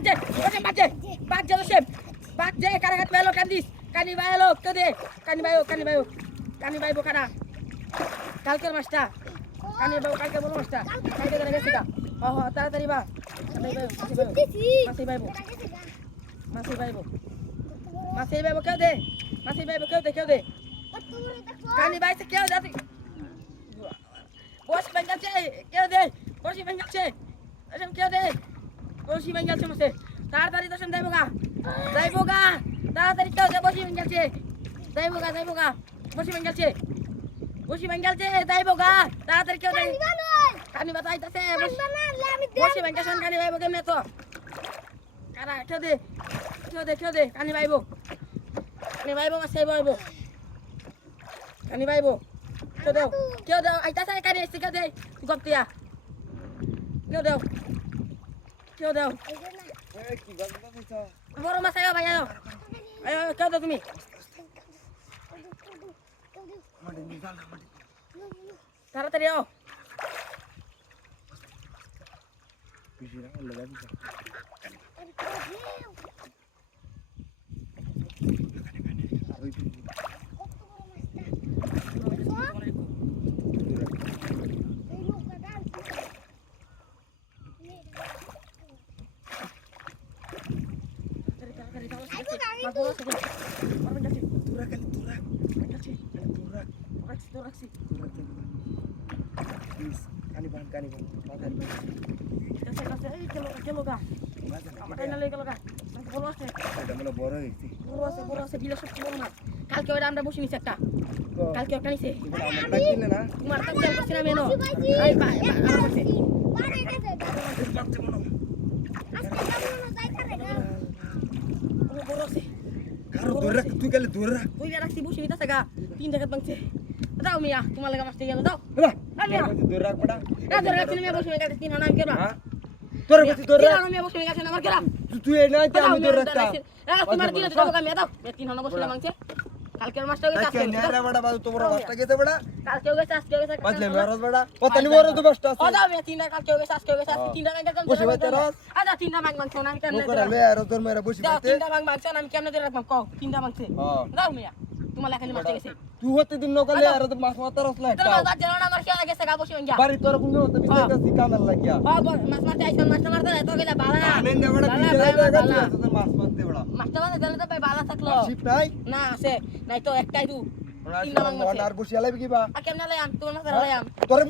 বাজে বাজে বাজে সেম বাজে কারাঘাট বাইলো কান্দিস কানি বাইলো কেদে কানি বাইবো কারা কালকের মাছটা কানি বাইবো কালকে বলো মাছটা কালকে ধরে গেছে গা তাড়াতাড়ি বা মাছি বাইবো কেউ দে কানি বাইছে কেউ যাতে বসি বেঙ্গালছে কেউ দে বসি বেঙ্গালছে এসব কেউ দে বসি বেঙ্গালছে মাসে তাড়াতাড়ি দর্শন যাইবো গা তাড়াতাড়ি কেউ দে বসি বেঙ্গালছে যাইবো গা বসি বেঙ্গালছে যাইবো গা তাড়াতাড়ি কেউ দে কানি বাতা আইতাছে বসি বেঙ্গালছে কানি বাইবো কেমনে তো কারা কেউ দে কানি বাইবো মাসে বাইবো কানি বাইবো কেউ দাও আইতাছে কানি এসে কেউ দে গপ্তিয়া কেউ দাও বড় মাছ আয়ো ভাই আয়ো কেউ দাও তুমি তাড়াতাড়ি আও কালকে ওটা আমরা বসে নিছি একটা কালকে একটা নিছে তোমার কাছে বসে না মেনো তুই গেলে দূরে রাখ তুই রাখছি বসে নিতেছে গা 3 টাকা বাংছে দাও মিয়া তোমার লাগা মাছতে গেল দাও দূরে রাখ বড়া দূরে রাখছি মিয়া বসে গেছে 3 হানা কেরা তোর কাছে দূরে রাখ মিয়া বসে গেছে আমার কেরা তুই এই নাই আমি দূরে রাখতা তোমার দিলে দাও গা মিয়া দাও 3 হানা বসে মাংছে কালকের মাছটা গেছে আজকে না বড়া বাবু তোমার মাছটা গেছে বড়া কালকে গেছে বাজলে মেরজ বড়া কতনি বড় তো বাসটা আছে ও দাও মিয়া 3 টাকা কালকে গেছে আজকে 3 টাকা কেন বসে বাইতে রাস আচ্ছা 3 টাকা মাংছে না আমি কেন করে লে আর তোর মেরা বসে দাও বাইতে 3 টাকা মাংছে না আমি কেন ধরে রাখলাম কও 3 টাকা মাংছে দাও মিয়া তোমার লাখানি মাছটা গেছে তুই হতে দিন নকলে আর তো মাছ মাতার আসলা তোর বাজার জানো না আমার খেলা গেছে গা বসে গিয়া বাড়ি তোর কোন হতে বিস্তারিত কামাল লাগিয়া মাছ মারতে আইছন মাছ মারতে এত গেলে বালা আনেন না বড়া বিজয় লাগা তুই তো মাছ মারতে বড়া মাছটা মারতে গেলে তো ভাই বালা থাকলো শিপ নাই না আছে নাই তো একটাই দু আর বসে আলাইবি কিবা আর কেমনে লাইম তোমার মাছ লাইম তোর